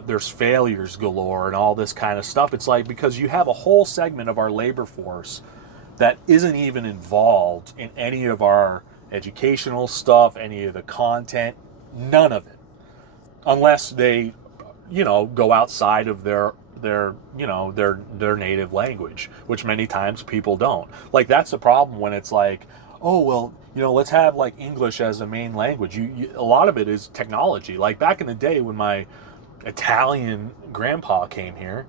there's failures galore and all this kind of stuff. It's like, because you have a whole segment of our labor force that isn't even involved in any of our educational stuff, any of the content, none of it. Unless they, go outside of their native language, which many times people don't. Like, that's the problem when it's like, oh, well, let's have like English as a main language. A lot of it is technology. Like back in the day when my Italian grandpa came here,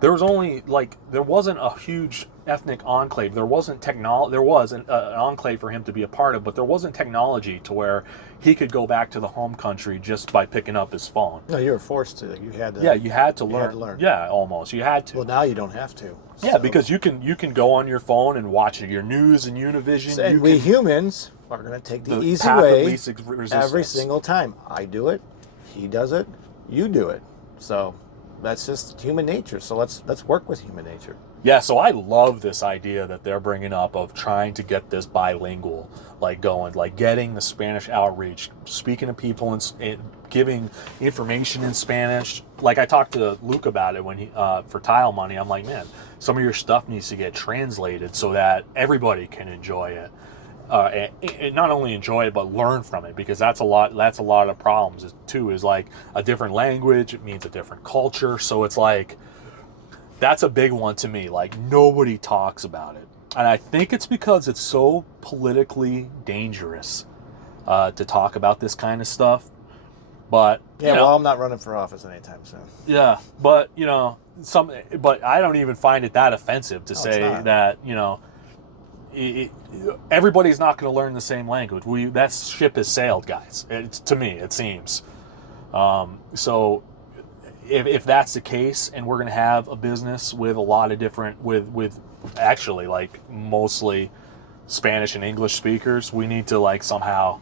there wasn't a huge ethnic enclave. There wasn't there was an enclave for him to be a part of, but there wasn't technology to where he could go back to the home country just by picking up his phone. No, you were forced to. You had to. Yeah, you had to learn. Had to learn. Yeah, almost. You had to. Well, now you don't have to. Yeah, so. Because you can go on your phone and watch your news and Univision. And we humans are going to take the easy path of way least resistance. every single time. I do it, he does it, you do it. So that's just human nature. So let's work with human nature. Yeah, so I love this idea that they're bringing up of trying to get this bilingual, getting the Spanish outreach, speaking to people and giving information in Spanish. Like I talked to Luke about it when he for Tile Money. I'm like, man, some of your stuff needs to get translated so that everybody can enjoy it. And not only enjoy it but learn from it, because that's a lot of problems too, is like a different language, it means a different culture. So it's like, that's a big one to me. Like, nobody talks about it. And I think it's because it's so politically dangerous to talk about this kind of stuff. But well, I'm not running for office anytime soon. Yeah, but but I don't even find it that offensive to say that everybody's not going to learn the same language. That ship has sailed, guys. To me, it seems. So if that's the case, and we're going to have a business with a lot of different, with actually like mostly Spanish and English speakers, we need to somehow,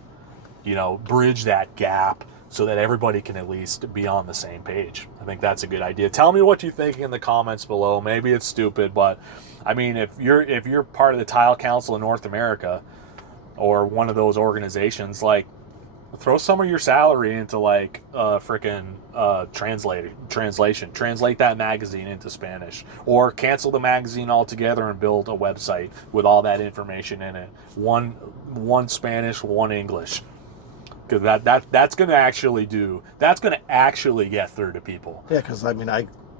bridge that gap so that everybody can at least be on the same page. I think that's a good idea. Tell me what you think in the comments below. Maybe it's stupid, but I mean, if you're part of the Tile Council of North America or one of those organizations, throw some of your salary into translation. Translate that magazine into Spanish, or cancel the magazine altogether and build a website with all that information in it. One Spanish, one English. Because that's going to actually get through to people. Yeah, because I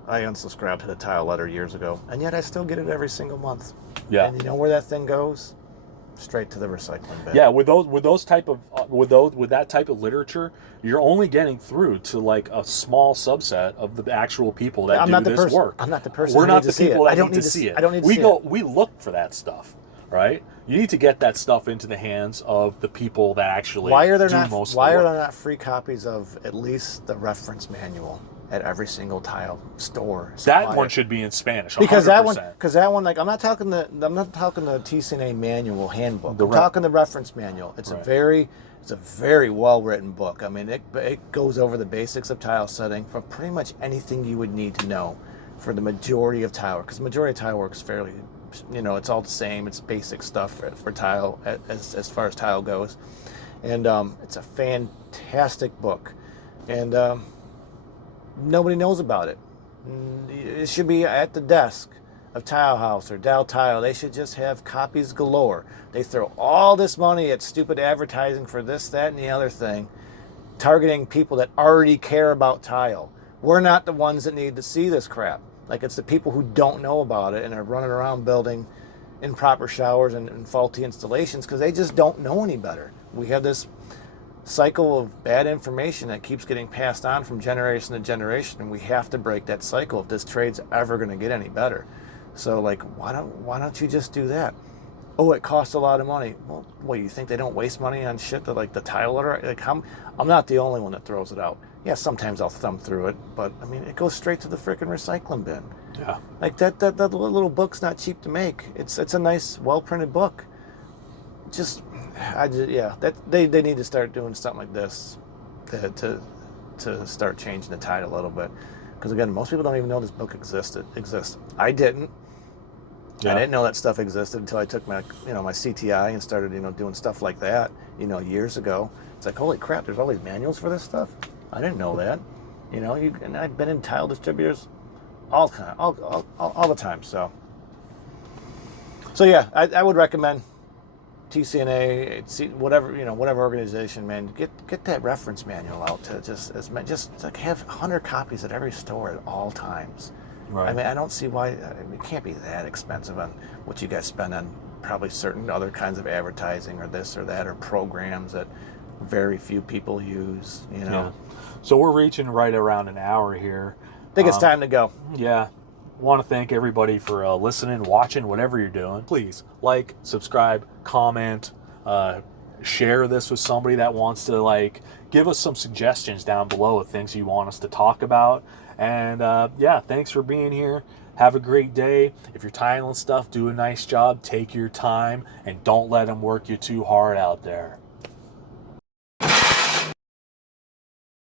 unsubscribed to the Tile letter years ago, and yet I still get it every single month. Yeah. And you know where that thing goes? Straight to the recycling bin. Yeah, with that type of literature, you're only getting through to a small subset of the actual people that do this work. I'm not the person. We're not the people that need to see it. I don't need to see it. We look for that stuff, right? You need to get that stuff into the hands of the people that actually Why are there not free copies of at least the reference manual at every single tile store? That one should be in Spanish. 100%. Because that one, I'm not talking the TCNA manual handbook. I'm talking the reference manual. It's a very well written book. I mean, it goes over the basics of tile setting for pretty much anything you would need to know for the majority of tile work. Because the majority of tile work is fairly, it's all the same. It's basic stuff for tile as far as tile goes. And it's a fantastic book. And nobody knows about it. It should be at the desk of Tile House or Dow Tile. They should just have copies galore. They throw all this money at stupid advertising for this, that, and the other thing, targeting people that already care about tile. We're not the ones that need to see this crap. Like, it's the people who don't know about it and are running around building improper showers and faulty installations because they just don't know any better. We have this cycle of bad information that keeps getting passed on from generation to generation, and we have to break that cycle if this trade's ever going to get any better. So, like, why don't you just do that? Oh, it costs a lot of money. Well, what, you think they don't waste money on shit that, like, the tile order? Like, I'm not the only one that throws it out. Yeah, sometimes I'll thumb through it, but I mean, it goes straight to the frickin' recycling bin. Yeah. Like that little book's not cheap to make. It's a nice, well printed book. They need to start doing something like this to start changing the tide a little bit. Because again, most people don't even know this book exists. I didn't. Yeah. I didn't know that stuff existed until I took my CTI and started doing stuff like that years ago. It's like, holy crap, there's all these manuals for this stuff. I didn't know that. And I've been in tile distributors all the time. So yeah, I would recommend TCNA, whatever organization, man, get that reference manual out to just like have 100 copies at every store at all times. Right. I mean, I don't see why it can't be that expensive on what you guys spend on probably certain other kinds of advertising or this or that or programs that very few people use. Yeah. So we're reaching right around an hour here. I think it's time to go. Yeah. Want to thank everybody for listening, watching, whatever you're doing. Please like, subscribe, comment, share this with somebody that wants to give us some suggestions down below of things you want us to talk about. And thanks for being here. Have a great day. If you're tiling stuff, do a nice job. Take your time and don't let them work you too hard out there.